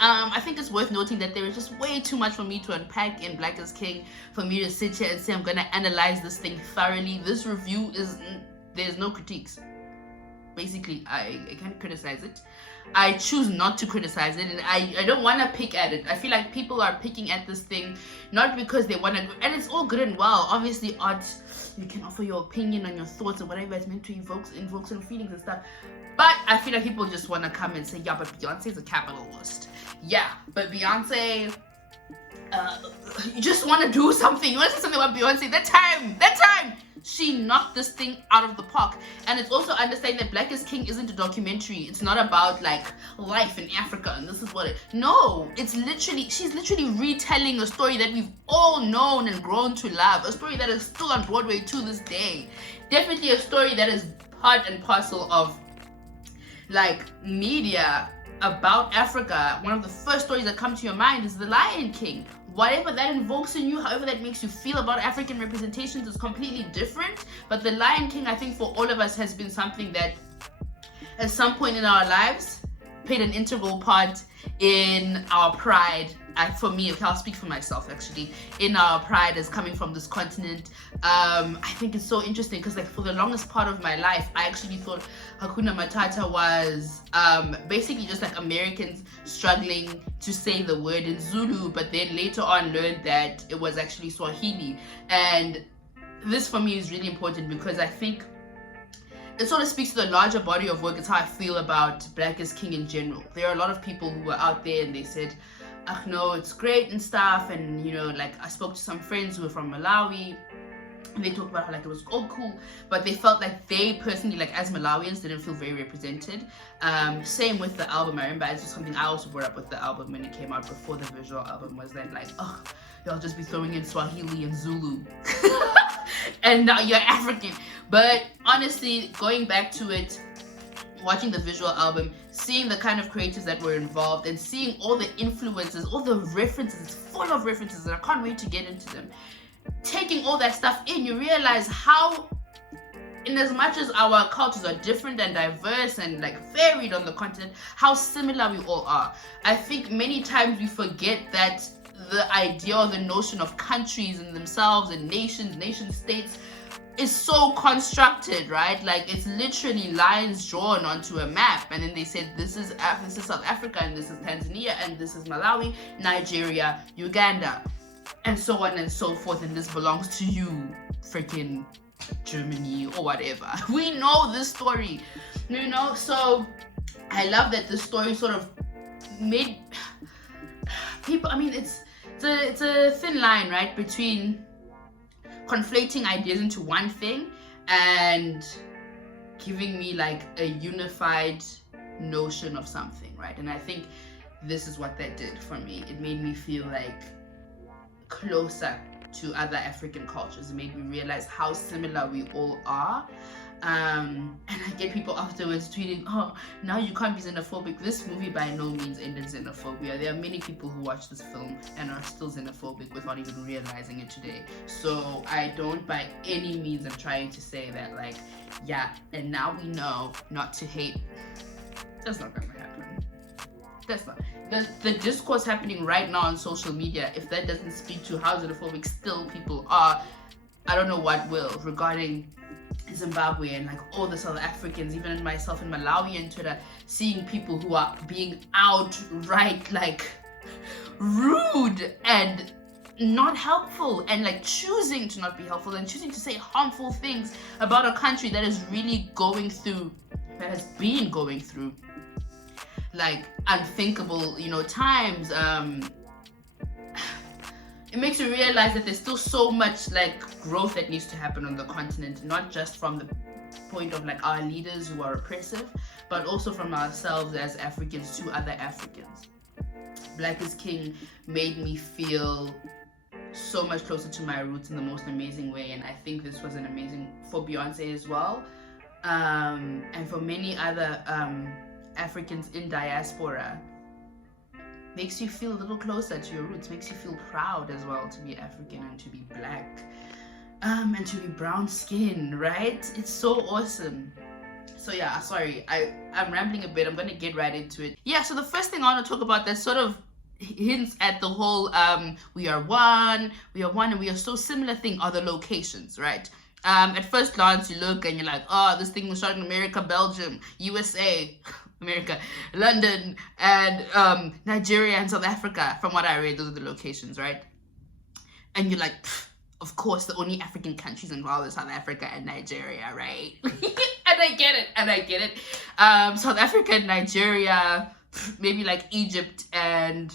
I think it's worth noting that there is just way too much for me to unpack in Black is King for me to sit here and say I'm gonna analyze this thing thoroughly. This review is, there's no critiques. Basically, I can't criticize it. I choose not to criticize it, and I don't want to pick at it. I feel like people are picking at this thing not because they want to, and it's all good and well. Obviously, art, you can offer your opinion on your thoughts or whatever it's meant to invoke some feelings and stuff. But I feel like people just want to come and say, yeah, but Beyonce's a capitalist. Yeah, but Beyonce, you just want to do something. You want to say something about Beyonce. That time, she knocked this thing out of the park. And it's also understanding that Black is King isn't a documentary. It's not about like life in Africa and this is what it, no, it's literally, she's literally retelling a story that we've all known and grown to love. A story that is still on Broadway to this day. Definitely a story that is part and parcel of like media about Africa. One of the first stories that come to your mind is The Lion King. Whatever that invokes in you, however that makes you feel about African representations is completely different. But The Lion King, I think for all of us, has been something that at some point in our lives played an integral part in our pride. For me, if I'll speak for myself actually, in our pride as coming from this continent. I think it's so interesting because like for the longest part of my life, I actually thought Hakuna Matata was basically just like Americans struggling to say the word in Zulu, but then later on learned that it was actually Swahili. And this for me is really important because I think it sort of speaks to the larger body of work. It's how I feel about Black is King in general. There are a lot of people who were out there and they said, no, it's great and stuff, and you know, like I spoke to some friends who were from Malawi and they talked about how like it was all cool, but they felt like they personally, like as Malawians, didn't feel very represented. Same with the album. I remember it's just something I also brought up with the album when it came out before the visual album, was that like, oh, y'all just be throwing in Swahili and Zulu and now you're African. But honestly, going back to it, watching the visual album, seeing the kind of creators that were involved, and seeing all the influences, all the references, it's full of references, and I can't wait to get into them. Taking all that stuff in, you realize how, in as much as our cultures are different and diverse and like varied on the continent, how similar we all are. I think many times we forget that the idea or the notion of countries and themselves and nations, nation states, is so constructed, right? Like it's literally lines drawn onto a map, and then they said this is South Africa, and this is Tanzania, and this is Malawi, Nigeria, Uganda, and so on and so forth, and this belongs to you, freaking Germany or whatever. We know this story, you know. So I love that this story sort of made people, I mean, it's a thin line, right, between conflating ideas into one thing and giving me like a unified notion of something, right? And I think this is what that did for me. It made me feel like closer to other African cultures. It made me realize how similar we all are. And I get people afterwards tweeting, oh, now you can't be xenophobic. This movie by no means ended xenophobia. There are many people who watch this film and are still xenophobic without even realizing it today. So I don't by any means am trying to say that like, yeah, and now we know not to hate. That's not gonna happen. That's not. The discourse happening right now on social media, if that doesn't speak to how xenophobic still people are, I don't know what will, regarding Zimbabwe and like all the South Africans, even myself in Malawi and Twitter, seeing people who are being outright like rude and not helpful, and like choosing to not be helpful and choosing to say harmful things about a country that is really going through, that has been going through like unthinkable, you know, times. It makes you realize that there's still so much like growth that needs to happen on the continent, not just from the point of like our leaders who are oppressive, but also from ourselves as Africans to other Africans. Black is King made me feel so much closer to my roots in the most amazing way, and I think this was an amazing for Beyonce as well, and for many other Africans in diaspora. Makes you feel a little closer to your roots, makes you feel proud as well to be African and to be Black, and to be brown skinned, right? It's so awesome. So yeah, sorry, I'm rambling a bit. I'm gonna get right into it. Yeah, so the first thing I want to talk about that sort of hints at the whole we are one and we are so similar thing are the locations, right? At first glance you look and you're like, oh, this thing was shot in America, Belgium, USA, America, London, and Nigeria and South Africa. From what I read, those are the locations, right? And you're like, of course, the only African countries involved is South Africa and Nigeria, right? And I get it. South Africa and Nigeria, maybe like Egypt and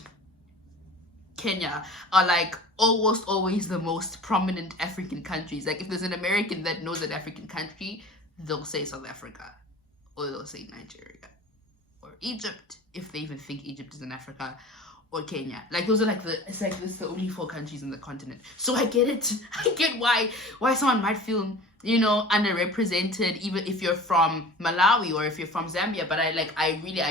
Kenya are like almost always the most prominent African countries. Like if there's an American that knows an African country, they'll say South Africa, or they'll say Nigeria, or Egypt, if they even think Egypt is in Africa, or Kenya. Like those are like this is the only 4 countries in the continent. So I get it. I get why someone might feel, you know, underrepresented, even if you're from Malawi or if you're from Zambia. But I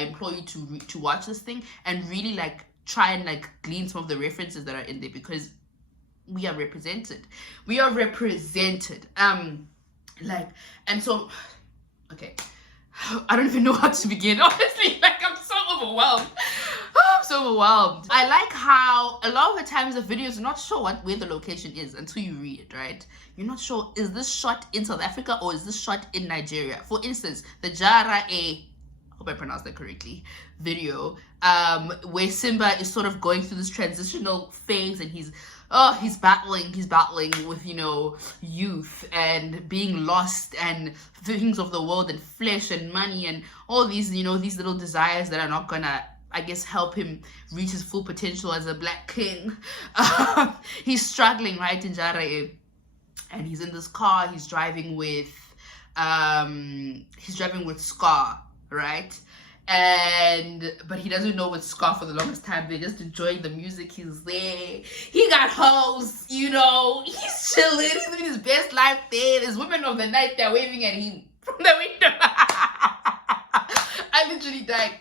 implore you to watch this thing and really like try and like glean some of the references that are in there, because we are represented. And so, okay, I don't even know how to begin, honestly. Like I'm so overwhelmed. I like how a lot of the times the videos are not sure where the location is until you read it, right? You're not sure, is this shot in South Africa or is this shot in Nigeria? For instance, the Jara A, hope I pronounced that correctly, video, where Simba is sort of going through this transitional phase and he's battling with, you know, youth and being lost and things of the world and flesh and money and all these, you know, these little desires that are not gonna, I guess, help him reach his full potential as a black king. He's struggling, right, in Jara, and he's in this car. He's driving with Scar, right? But he doesn't know what's Scar for the longest time. They're just enjoying the music. He's there. He got hoes, you know. He's chilling. He's living his best life there. There's women of the night that are waving at him from the window. I literally died.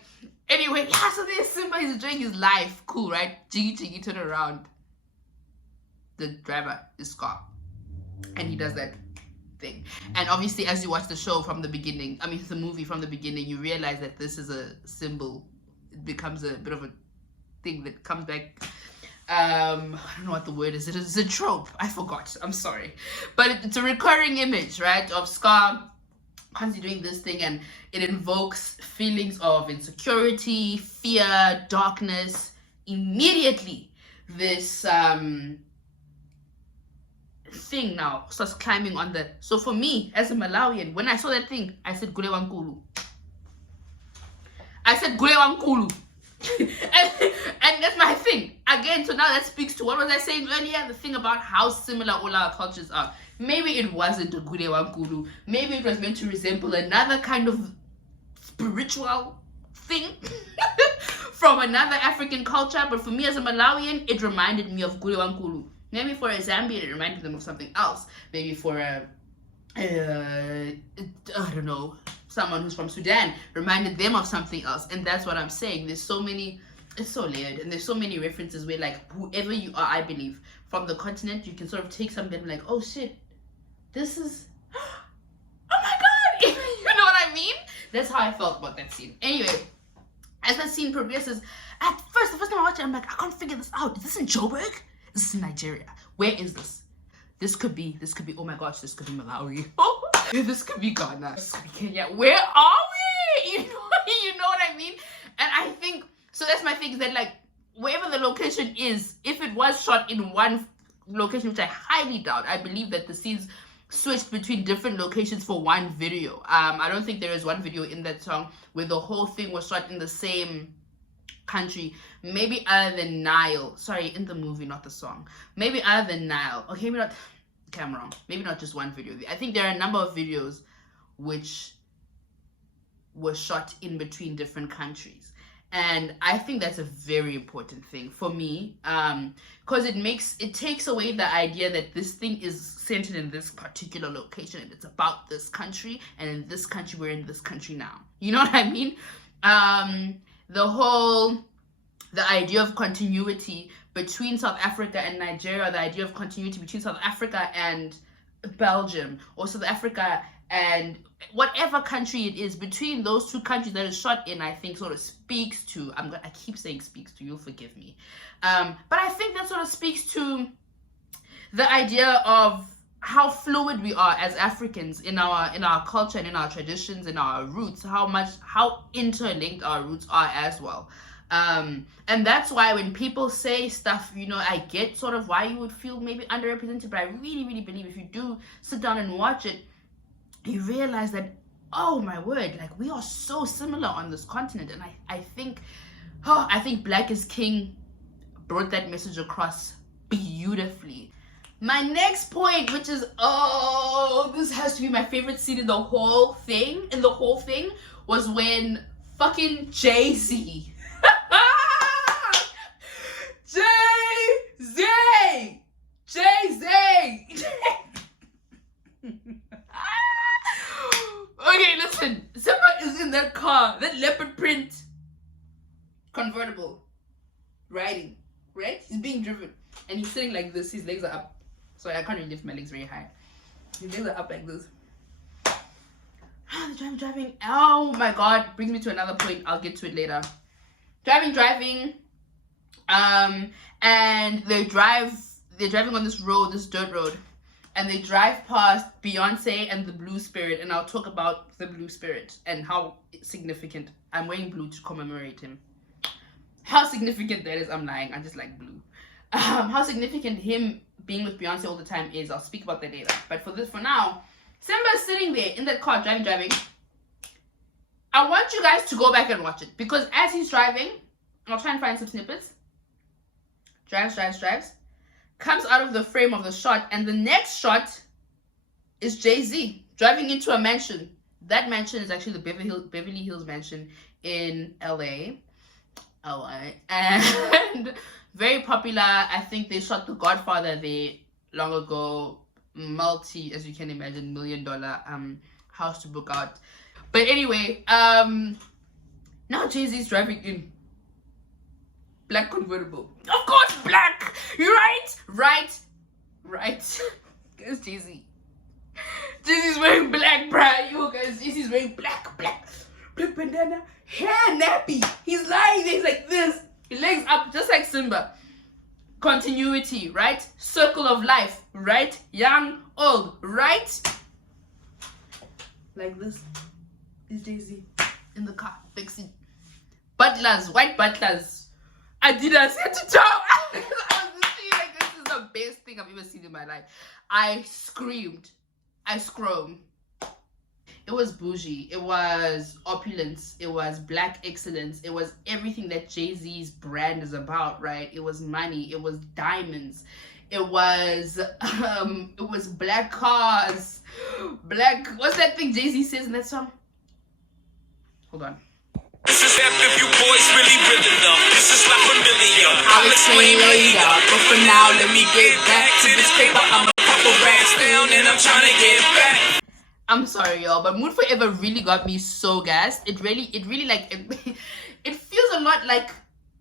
Anyway, yeah, so there's Simba, he's enjoying his life. Cool, right? Jiggy, turn around. The driver is Scar. And he does that thing. And obviously, as you watch the show from the beginning, the movie from the beginning, you realize that this is a symbol. It becomes a bit of a thing that comes back. I don't know what the word is. It's a trope. I forgot. I'm sorry. But it's a recurring image, right? Of Scar constantly doing this thing, and it invokes feelings of insecurity, fear, darkness. Immediately, this thing now starts climbing on the. So for me, as a Malawian, when I saw that thing, I said Gule Wankulu. And that's my thing. Again, so now that speaks to what was I saying earlier? The thing about how similar all our cultures are. Maybe it wasn't a Gule Wankulu. Maybe it was meant to resemble another kind of spiritual thing from another African culture. But for me as a Malawian, it reminded me of Gule Wankulu. Maybe for a Zambian, it reminded them of something else. Maybe for I don't know, someone who's from Sudan reminded them of something else. And that's what I'm saying. There's so many, it's so layered, and there's so many references where, like, whoever you are, I believe, from the continent, you can sort of take something and be like, oh shit, this is, oh my god, you know what I mean? That's how I felt about that scene. Anyway, as that scene progresses, at first, the first time I watched it, I'm like, I can't figure this out. Is this in Joburg? Is this in Nigeria? Where is this? This could be, oh my gosh, this could be Malawi. This could be Ghana. This could be Kenya. Where are we? You know what I mean? And I think, so that's my thing, is that, like, wherever the location is, if it was shot in one location, which I highly doubt, I believe that the scenes switched between different locations for one video. I don't think there is one video in that song where the whole thing was shot in the same country, maybe other than Nile. Sorry, in the movie, not the song. Maybe other than Nile. Okay, maybe not. Okay, I'm wrong. Maybe not just one video. I think there are a number of videos which were shot in between different countries. And I think that's a very important thing for me, because it takes away the idea that this thing is centered in this particular location and it's about this country, and in this country, we're in this country now. You know what I mean? The idea of continuity between South Africa and Nigeria, the idea of continuity between South Africa and Belgium, or South Africa and whatever country it is, between those two countries that is shot in, I think sort of speaks to, I keep saying speaks to, you'll forgive me, but I think that sort of speaks to the idea of how fluid we are as Africans in our culture and in our traditions and our roots, how interlinked our roots are as well. And that's why when people say stuff, you know, I get sort of why you would feel maybe underrepresented, but I really, really believe if you do sit down and watch it, you realize that, oh my word, like we are so similar on this continent. And I think Black is King brought that message across beautifully. My next point, which is, this has to be my favorite scene in the whole thing, was when fucking Jay-Z. Jay-Z! Okay, listen. Simba is in that car, that leopard print convertible, riding, right? He's being driven. And he's sitting like this, his legs are up. Sorry, I can't really lift my legs very high. His legs are up like this. Driving. Oh my god, brings me to another point. I'll get to it later. Driving. And they're driving on this road, this dirt road. And they drive past Beyonce and the Blue Spirit. And I'll talk about the Blue Spirit and how significant. I'm wearing blue to commemorate him. How significant that is, I'm lying. I just like blue. How significant him being with Beyonce all the time is, I'll speak about that later. But for now, Simba's sitting there in that car driving. I want you guys to go back and watch it, because as he's driving, I'll try and find some snippets. Drives, comes out of the frame of the shot, and the next shot is Jay-Z driving into a mansion. That mansion is actually the Beverly Hills mansion in LA, and very popular. I think they shot The Godfather there long ago. As you can imagine, $1 million house to book out. But anyway, now Jay-Z's driving in black convertible. Of course, black. You're right. Guys, Jay-Z. Jay-Z's wearing black, bruh. You guys, Jay-Z's wearing black bandana, hair nappy. He's lying there. He's like this. His legs up, just like Simba. Continuity, right? Circle of life, right? Young, old, right? Like this is Jay-Z in the car, big seat. Butlers, white butlers. Adidas head to toe. I was just like, this is the best thing I've ever seen in my life. I screamed. I scroamed. It was bougie. It was opulence. It was black excellence. It was everything that Jay-Z's brand is about, right? It was money. It was diamonds. It was black cars. What's that thing Jay-Z says in that song? Hold on. This is if you boys really know. This is not familiar. I'll explain later, but for now, let me get back to this paper. I'm a couple racks down and I'm trying to get back. I'm sorry, y'all, but Mood Forever really got me so gassed. It really like it feels a lot like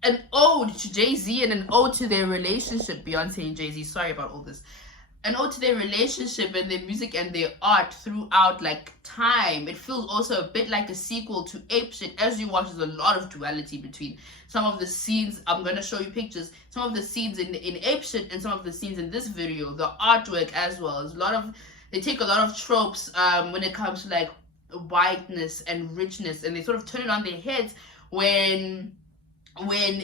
an ode to Jay-Z and an ode to their relationship, Beyonce and Jay-Z. Sorry about all this. An ode to their relationship and their music and their art throughout like time. It feels also a bit like a sequel to Ape Shit. As you watch, there's a lot of duality between some of the scenes. I'm gonna show you pictures. Some of the scenes in Ape Shit and some of the scenes in this video. The artwork as well. There's a lot of They take a lot of tropes when it comes to like whiteness and richness, and they sort of turn it on their heads when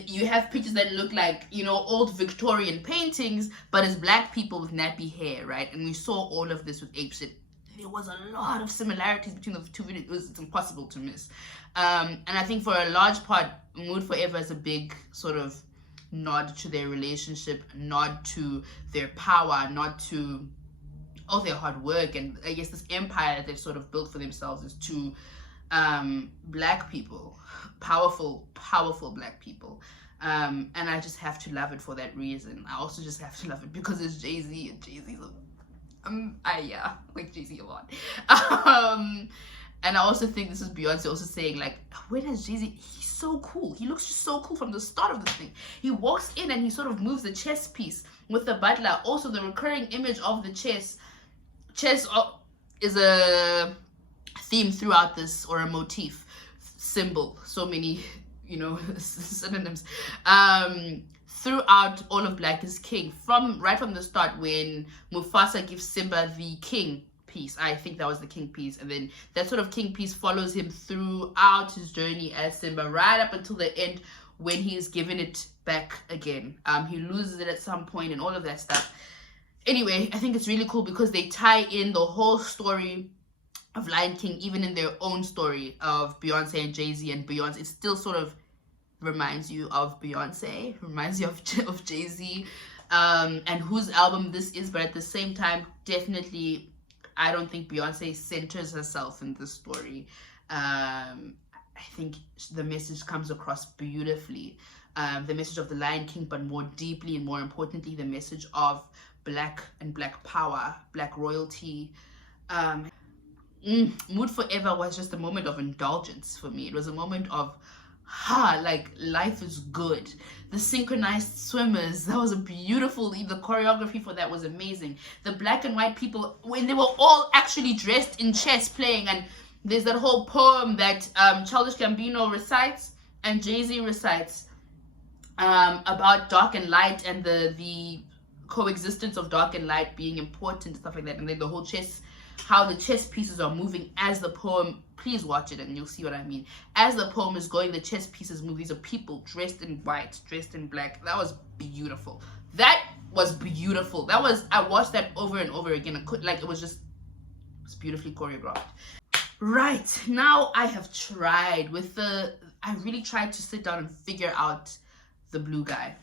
you have pictures that look like, you know, old Victorian paintings, but it's black people with nappy hair, right? And we saw all of this with Ape Shit. There was a lot of similarities between the two videos. It's impossible to miss. And I think for a large part, Mood Forever is a big sort of nod to their relationship, nod to their power, nod to all their hard work, and I guess this empire that they've sort of built for themselves is to black people, powerful black people, and I just have to love it for that reason. I also just have to love it because it's Jay-Z, and Jay-Z's I like Jay-Z a lot. And I also think this is Beyonce also saying like, where does Jay-Z, he's so cool, he looks just so cool from the start of this thing. He walks in and he sort of moves the chess piece with the butler, also the recurring image of the chess is a theme throughout this, or a motif, symbol, so many, you know, synonyms, throughout all of Black is King, right from the start, when Mufasa gives Simba the king piece. I think that was the king piece, and then that sort of king piece follows him throughout his journey as Simba, right up until the end, when he is given it back again. He loses it at some point and all of that stuff. Anyway, I think it's really cool because they tie in the whole story of Lion King, even in their own story of Beyonce and Jay-Z and Beyonce. It still sort of reminds you of Beyonce, reminds you of Jay-Z, and whose album this is, but at the same time, definitely, I don't think Beyonce centers herself in this story. I think the message comes across beautifully. The message of the Lion King, but more deeply and more importantly, the message of Black and Black power, Black royalty. Mood Forever was just a moment of indulgence for me. It was a moment of, like, life is good. The synchronized swimmers, that was a beautiful, the choreography for that was amazing. The black and white people, when they were all actually dressed in chess playing, and there's that whole poem that Childish Gambino recites and Jay-Z recites about dark and light, and the coexistence of dark and light being important, stuff like that. And then the whole chess, how the chess pieces are moving as the poem, please watch it and you'll see what I mean. As the poem is going, the chess pieces move. These are people dressed in white, dressed in black. That was beautiful. That was beautiful. That was, I watched that over and over again. It was beautifully choreographed. Right, now I have tried I really tried to sit down and figure out the blue guy.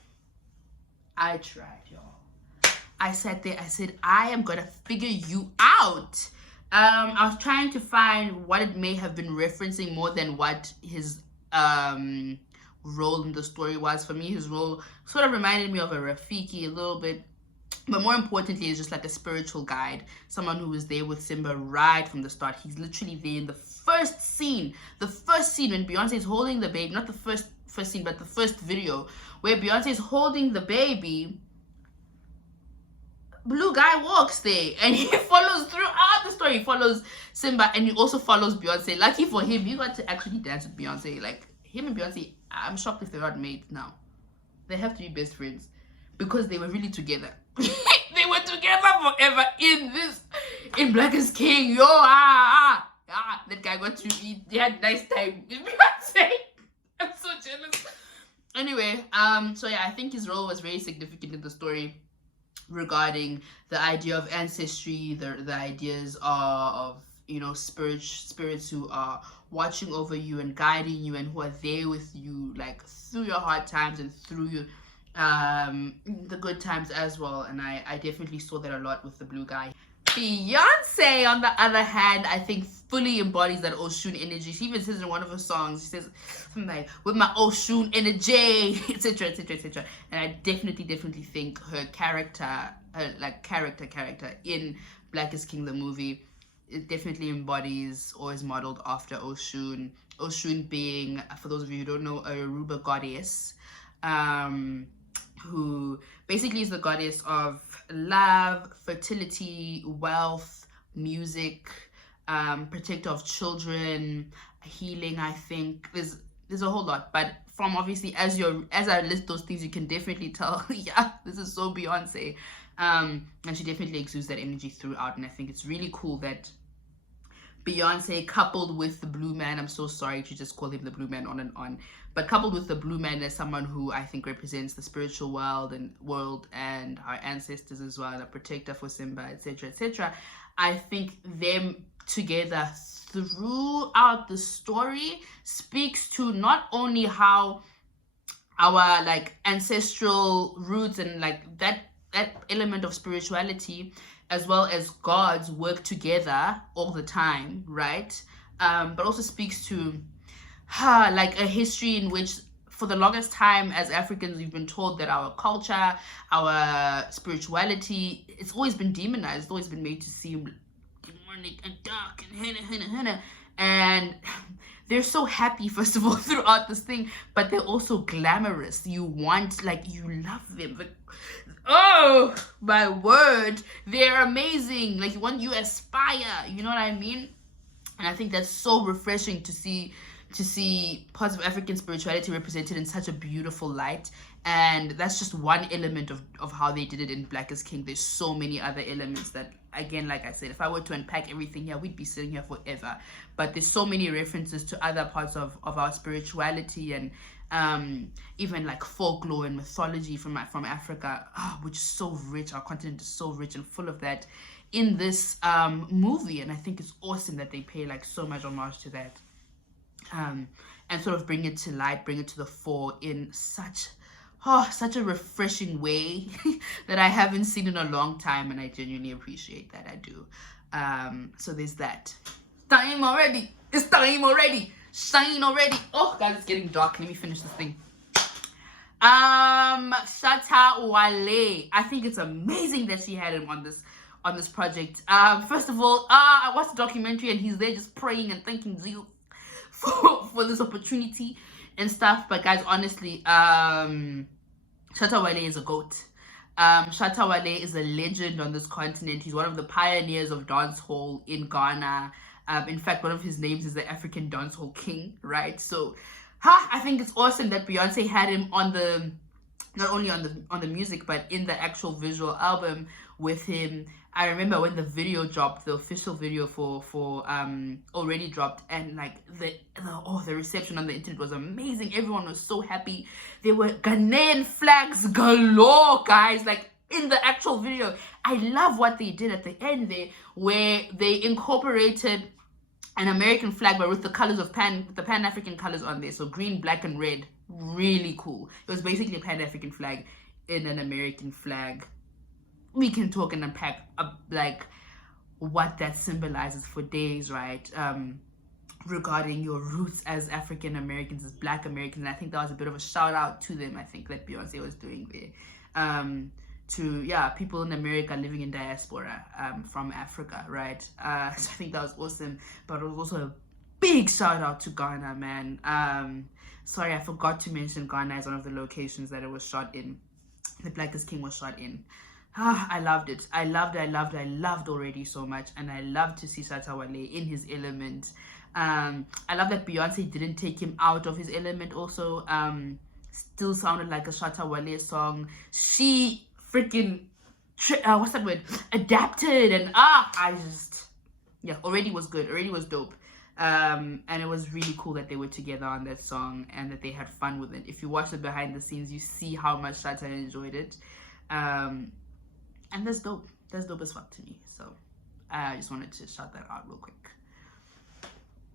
I tried, y'all. I sat there, I said, I am gonna figure you out. I was trying to find what it may have been referencing more than what his role in the story was. For me, his role sort of reminded me of a Rafiki a little bit, but more importantly, it's just like a spiritual guide, someone who was there with Simba right from the start. He's literally there in the first scene when Beyonce is holding the baby, not the first scene, but the first video where Beyonce is holding the baby. Blue guy walks there and he follows throughout the story. He follows Simba and he also follows Beyonce. Lucky for him, he got to actually dance with Beyonce. Like, him and Beyonce, I'm shocked if they're not mates now. They have to be best friends because they were really together. They were together forever in Black is King. Yo, that guy got to eat. They had nice time with Beyonce. I'm so jealous. Anyway, so yeah, I think his role was very significant in the story, regarding the idea of ancestry, the ideas of, you know, spirits who are watching over you and guiding you and who are there with you, like, through your hard times and through your the good times as well. And I definitely saw that a lot with the blue guy. Beyonce, on the other hand, I think fully embodies that Oshun energy. She even says in one of her songs, she says something like, with my Oshun energy, etc, etc, etc. And I definitely think her character in Black is King, the movie, it definitely embodies or is modeled after Oshun. Oshun being, for those of you who don't know, a Yoruba goddess, who basically is the goddess of love, fertility, wealth, music, protector of children, healing. I think there's a whole lot, but from obviously as I list those things, you can definitely tell, yeah, this is so Beyonce, and she definitely exudes that energy throughout. And I think it's really cool that Beyonce, coupled with the blue man, I'm so sorry to just call him the blue man on and on, but coupled with the blue man as someone who I think represents the spiritual world and our ancestors as well, and a protector for Simba, etc, etc. I think them together throughout the story speaks to not only how our, like, ancestral roots and, like, that element of spirituality as well as gods work together all the time, right? But also speaks to like a history in which for the longest time as Africans, we've been told that our culture, our spirituality, it's always been demonized. It's always been made to seem demonic and dark and henna. And they're so happy, first of all, throughout this thing, but they're also glamorous. You want, like, you love them. Like, oh my word, they're amazing. Like, you aspire, you know what I mean? And I think that's so refreshing to see parts of African spirituality represented in such a beautiful light. And that's just one element of how they did it in Black is King. There's so many other elements that, again, like I said, if I were to unpack everything here, we'd be sitting here forever. But there's so many references to other parts of our spirituality, and even like folklore and mythology from Africa, which is so rich. Our continent is so rich and full of that in this movie. And I think it's awesome that they pay like so much homage to that, and sort of bring it to light, bring it to the fore in such a refreshing way that I haven't seen in a long time, and I genuinely appreciate that. I do. So there's that. Time already. It's time already. Shine already. Oh, guys, it's getting dark. Let me finish this thing. Shatta Wale. I think it's amazing that she had him on this project. First of all, I watched the documentary and he's there just praying and thanking Zeus for this opportunity and stuff. But guys, honestly, Shatta Wale is a goat. Shatta Wale is a legend on this continent. He's one of the pioneers of dancehall in Ghana. In fact, one of his names is the African dancehall king, right? So I think it's awesome that Beyonce had him on not only on the music, but in the actual visual album with him. I remember when the video dropped, the official video for already dropped, and like the reception on the internet was amazing. Everyone was so happy. There were Ghanaian flags galore, guys, like in the actual video. I love what they did at the end there, where they incorporated an American flag, but with the colors of the Pan-African colors on there. So green, black, and red. Really cool. It was basically a Pan-African flag in an American flag. We can talk and unpack like what that symbolizes for days, right? Regarding your roots as African Americans, as Black Americans. And I think that was a bit of a shout out to them, I think, that Beyonce was doing there. To people in America living in diaspora from Africa, right? So I think that was awesome. But it was also a big shout out to Ghana, man. Sorry, I forgot to mention Ghana as one of the locations that it was shot in. The Black is King was shot in. I loved it. I loved already so much, and I loved to see Shatta Wale in his element. I love that Beyonce didn't take him out of his element also. Still sounded like a Shatta Wale song. She freaking what's that word? Adapted, and already was good. Already was dope. And it was really cool that they were together on that song and that they had fun with it. If you watch the behind the scenes, you see how much Shatta enjoyed it. And that's dope. That's dope as fuck to me. So I just wanted to shout that out real quick.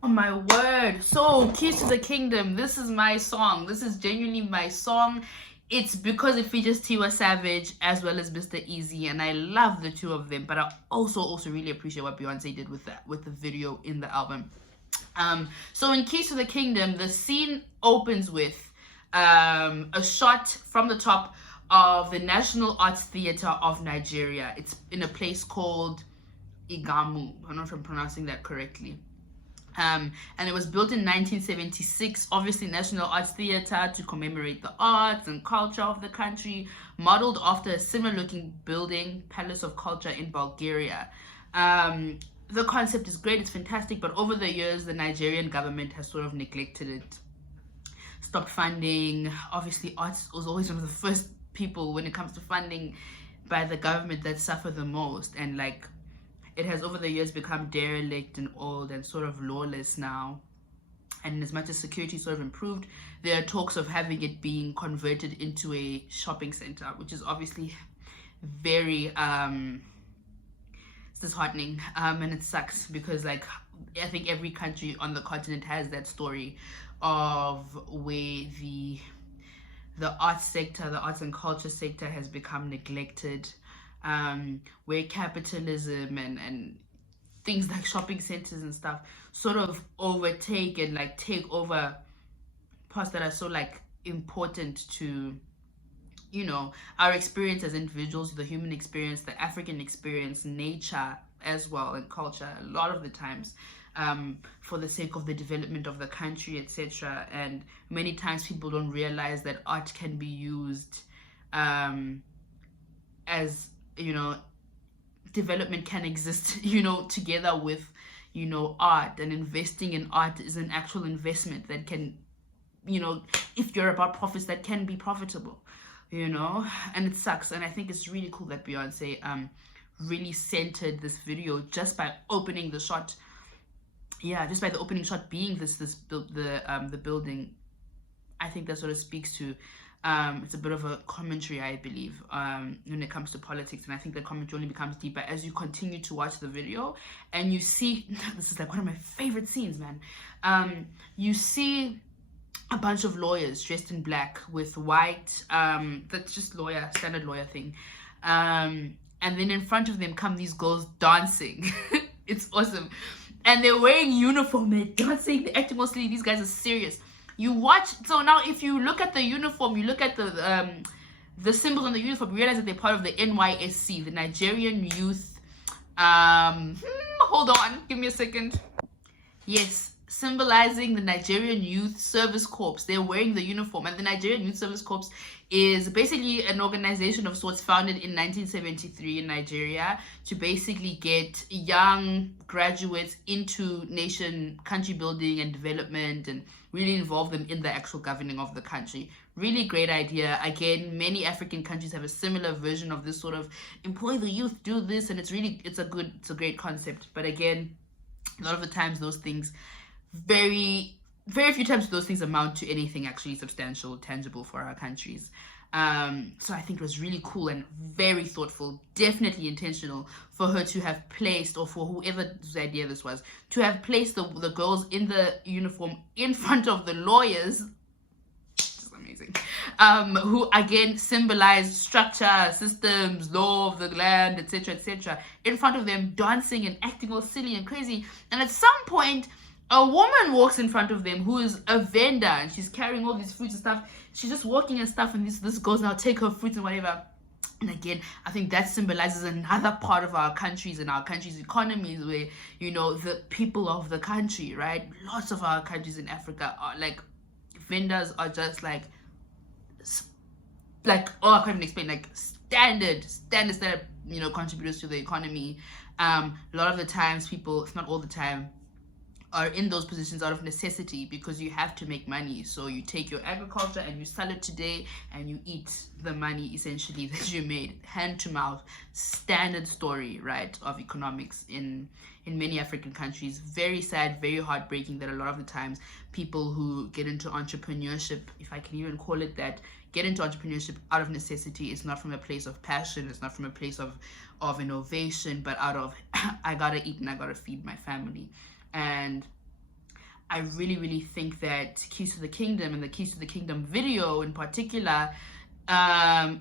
Oh my word. So Keys to the Kingdom. This is my song. This is genuinely my song. It's because it features Tiwa Savage as well as Mr. Eazi, and I love the two of them. But I also really appreciate what Beyonce did with the video in the album. So in Keys to the Kingdom, the scene opens with a shot from the top of the National Arts Theatre of Nigeria. It's in a place called Igamu. I don't know if I'm pronouncing that correctly. And it was built in 1976, obviously National Arts Theatre, to commemorate the arts and culture of the country, modeled after a similar looking building, Palace of Culture in Bulgaria. The concept is great, it's fantastic, but over the years, the Nigerian government has sort of neglected it, stopped funding. Obviously, arts was always one of the first people when it comes to funding by the government that suffer the most, and like it has over the years become derelict and old and sort of lawless now. And as much as security sort of improved, there are talks of having it being converted into a shopping center, which is obviously very disheartening, and it sucks because like I think every country on the continent has that story of where the arts sector, the arts and culture sector has become neglected, where capitalism and things like shopping centers and stuff sort of overtake and like take over parts that are so like important to, you know, our experience as individuals, the human experience, the African experience, nature as well, and culture a lot of the times. for the sake of the development of the country, etc. And many times people don't realize that art can be used as, you know, development can exist, you know, together with, you know, art. And investing in art is an actual investment that can, you know, if you're about profits, that can be profitable, you know. And it sucks. And I think it's really cool that Beyonce really centered this video just by opening the shot. Yeah, just by the opening shot being the building. I think that sort of speaks to it's a bit of a commentary, I believe, when it comes to politics. And I think the commentary only becomes deeper as you continue to watch the video and you see, this is like one of my favorite scenes, man. You see a bunch of lawyers dressed in black with white, that's just standard lawyer thing. And then in front of them come these girls dancing. It's awesome. And they're wearing uniform, they're dancing, they're acting all silly. These guys are serious. You watch, so now if you look at the uniform, you look at the symbols on the uniform, you realize that they're part of the NYSC, the Nigerian Youth, hold on, give me a second. Yes, symbolizing the Nigerian Youth Service Corps. They're wearing the uniform, and the Nigerian Youth Service Corps is basically an organization of sorts founded in 1973 in Nigeria to basically get young graduates into country building and development and really involve them in the actual governing of the country. Really great idea. Again, many African countries have a similar version of this sort of employ the youth, do this, and it's a great concept. But again, a lot of the times those things, very few times those things amount to anything actually substantial, tangible for our countries. So I think it was really cool and very thoughtful, definitely intentional for her to have placed, or for whoever's idea this was, to have placed the girls in the uniform in front of the lawyers. Just amazing. Who again symbolize structure, systems, law of the land, etc., in front of them, dancing and acting all silly and crazy. And at some point, a woman walks in front of them who is a vendor, and she's carrying all these fruits and stuff. She's just walking and stuff, and this girl's now take her fruits and whatever. And again, I think that symbolizes another part of our countries and our country's economies where, you know, the people of the country, right? Lots of our countries in Africa are like, vendors are just like oh, I can't even explain, like standard, you know, contributors to the economy. A lot of the times people, if not all the time, are in those positions out of necessity because you have to make money. So you take your agriculture and you sell it today and you eat the money essentially that you made, hand to mouth. Standard story, right, of economics in many African countries. Very sad, very heartbreaking that a lot of the times people who get into entrepreneurship, if I can even call it that, get into entrepreneurship out of necessity. It's not from a place of passion, it's not from a place of innovation, but out of I gotta eat and I gotta feed my family. And I really think that Keys to the Kingdom and the Keys to the Kingdom video in particular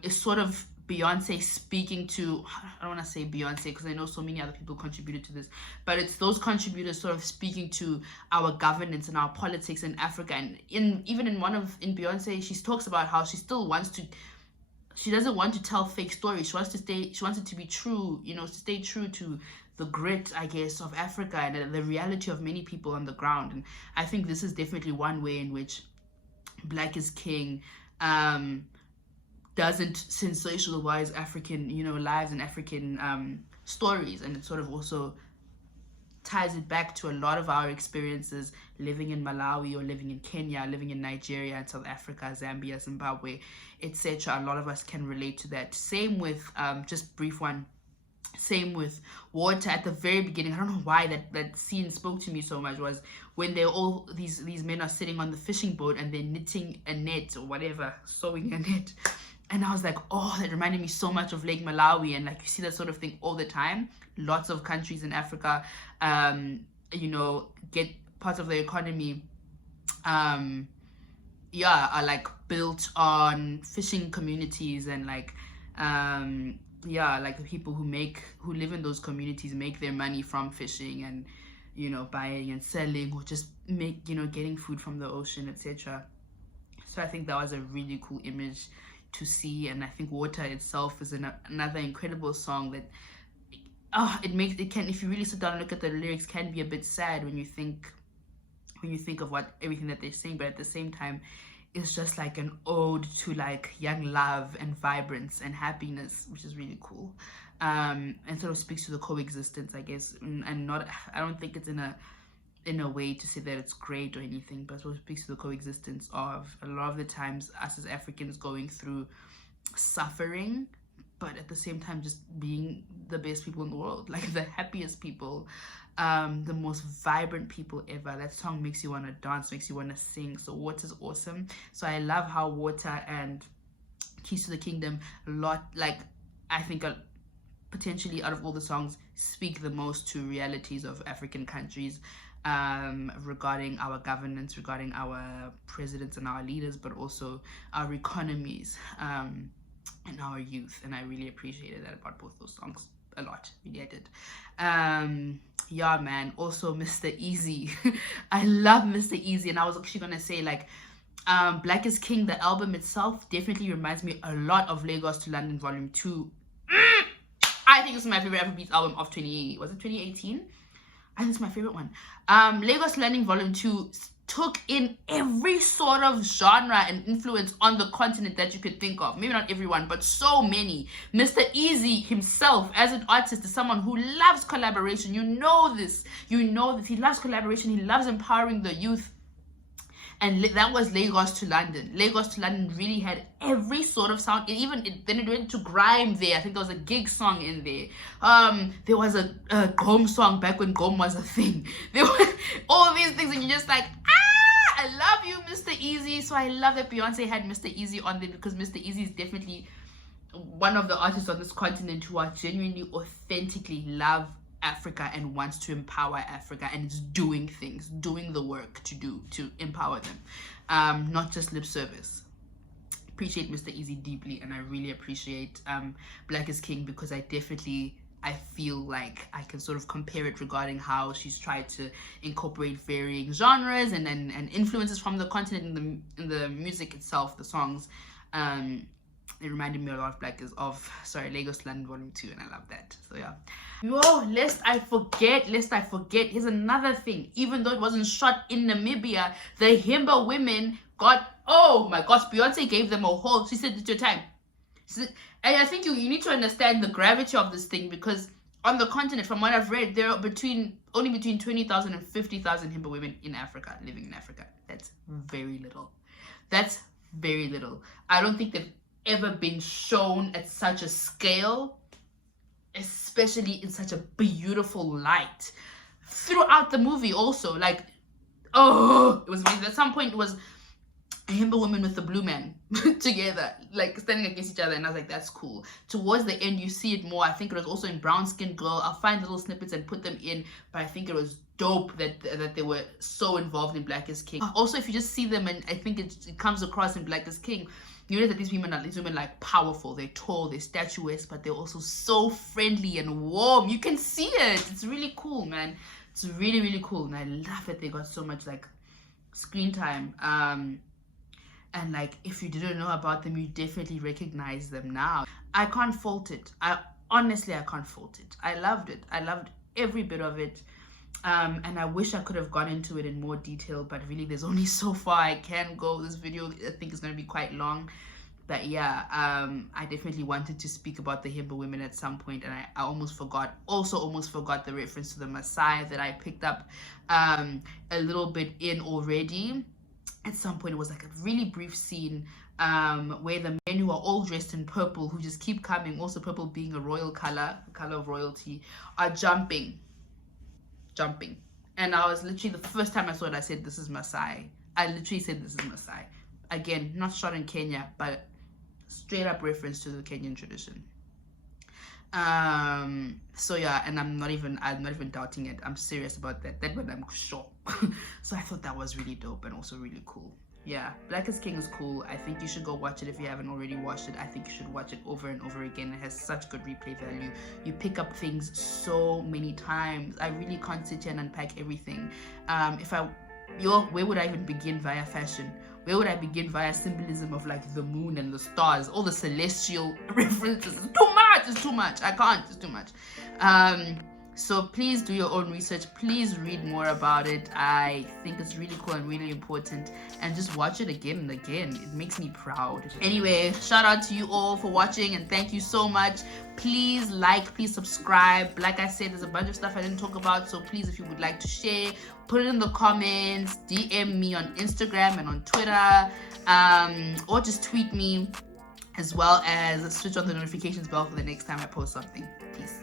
is sort of Beyonce speaking to, I don't want to say Beyonce because I know so many other people contributed to this, but it's those contributors sort of speaking to our governance and our politics in Africa. And even in Beyonce, she talks about how she still wants to, she doesn't want to tell fake stories. She wants it to be true, you know, to stay true to the grit, I guess, of Africa and the reality of many people on the ground. And I think this is definitely one way in which Black is King doesn't sensationalize African, you know, lives and African stories. And it sort of also ties it back to a lot of our experiences living in Malawi or living in Kenya, living in Nigeria and South Africa, Zambia, Zimbabwe, etc. A lot of us can relate to that. Same with, just brief one, same with water at the very beginning. I don't know why that scene spoke to me so much, was when they're all, these men are sitting on the fishing boat and they're knitting a net or whatever, sewing a net. And I was like, oh, that reminded me so much of Lake Malawi. And like, you see that sort of thing all the time. Lots of countries in Africa, you know, get parts of their economy, are like built on fishing communities and like, like the people who live in those communities make their money from fishing and, you know, buying and selling, or just getting food from the ocean, etc. So I think that was a really cool image to see. And I think Water itself is another incredible song that if you really sit down and look at the lyrics, can be a bit sad when you think of everything that they're saying, but at the same time, it's just like an ode to like young love and vibrance and happiness, which is really cool. And sort of speaks to the coexistence, I guess, and not, I don't think it's in a way to say that it's great or anything, but sort of speaks to the coexistence of a lot of the times us as Africans going through suffering, but at the same time just being the best people in the world, like the happiest people, the most vibrant people ever. That song makes you want to dance, makes you want to sing. So Water's awesome. So I love how Water and Keys to the Kingdom, I think potentially out of all the songs, speak the most to realities of African countries, regarding our governance, regarding our presidents and our leaders, but also our economies, and our youth. And I really appreciated that about both those songs a lot. Really, I did. Yeah, man. Also Mr. Eazi. I love Mr. Eazi, and I was actually gonna say, like, Black is King, the album itself, definitely reminds me a lot of Lagos to London Volume 2. I think it's my favorite Afrobeats album of 2018? I think it's my favorite one. Lagos to London Volume 2 took in every sort of genre and influence on the continent that you could think of. Maybe not everyone, but so many. Mr. Eazi himself, as an artist, is someone who loves collaboration. You know this. You know that he loves collaboration. He loves empowering the youth. And that was Lagos to London. Lagos to London really had every sort of sound. Then it went to grime there. I think there was a gig song in there. There was a Gom song back when Gom was a thing. There were all these things, and you're just like, I love you, Mr. Eazi. So I love that Beyonce had Mr. Eazi on there, because Mr. Eazi is definitely one of the artists on this continent who are genuinely, authentically love Africa and wants to empower Africa, and is doing things, doing the work to empower them, not just lip service. Appreciate Mr. Eazi deeply, and I really appreciate Black is King, because I feel like I can sort of compare it regarding how she's tried to incorporate varying genres and influences from the continent in the music itself, the songs. It reminded me a lot of Lagos to London Volume 2, and I love that. So yeah. Whoa, lest I forget. Here's another thing. Even though it wasn't shot in Namibia, the Himba women got, oh my gosh, Beyonce gave them a whole, she said, it's your time. And I think you need to understand the gravity of this thing, because on the continent, from what I've read, there are only between 20,000 and 50,000 Himba women in Africa, living in Africa. That's very little. That's very little. I don't think they've ever been shown at such a scale, especially in such a beautiful light. Throughout the movie also, like, oh, it was amazing. At some point it was a Himba woman with the blue man together, like standing against each other, and I was like, that's cool. Towards the end you see it more. I think it was also in Brown Skin Girl. I'll find little snippets and put them in, but I think it was dope that they were so involved in Black is King. Also, if you just see them, and I think it comes across in Black is King, you know that these women like powerful, they're tall, they're statuesque, but they're also so friendly and warm. You can see it. It's really cool, man. It's really, really cool, and I love that they got so much like screen time. And like, if you didn't know about them, you definitely recognize them now. I can't fault it. Honestly, I can't fault it. I loved it. I loved every bit of it. And I wish I could have gone into it in more detail, but really there's only so far I can go. This video, I think, is going to be quite long. But yeah, I definitely wanted to speak about the Himba women at some point, and I almost forgot the reference to the Maasai that I picked up a little bit in already. At some point, it was like a really brief scene where the men who are all dressed in purple, who just keep coming, also purple being a royal color, the color of royalty, are jumping. And I was literally, the first time I saw it, I said, this is Maasai. I literally said, this is Maasai. Again, not shot in Kenya, but straight up reference to the Kenyan tradition. So yeah, and I'm not even doubting it. I'm serious about that one, I'm sure. So I thought that was really dope and also really cool. Yeah, Black is King is cool. I think you should go watch it if you haven't already watched it. I think you should watch it over and over again. It has such good replay value. You pick up things so many times. I really can't sit here and unpack everything. Where would I even begin via fashion? Where would I begin via symbolism of like the moon and the stars, all the celestial references? It's too much! can't. It's too much. I can't. It's too much. So please do your own research. Please read more about it. I think it's really cool and really important. And just watch it again and again. It makes me proud. Anyway, shout out to you all for watching and thank you so much. Please like, please subscribe. Like I said, there's a bunch of stuff I didn't talk about. So please, if you would like to share, put it in the comments. DM me on Instagram and on Twitter. Or just tweet me, as well as switch on the notifications bell for the next time I post something. Peace.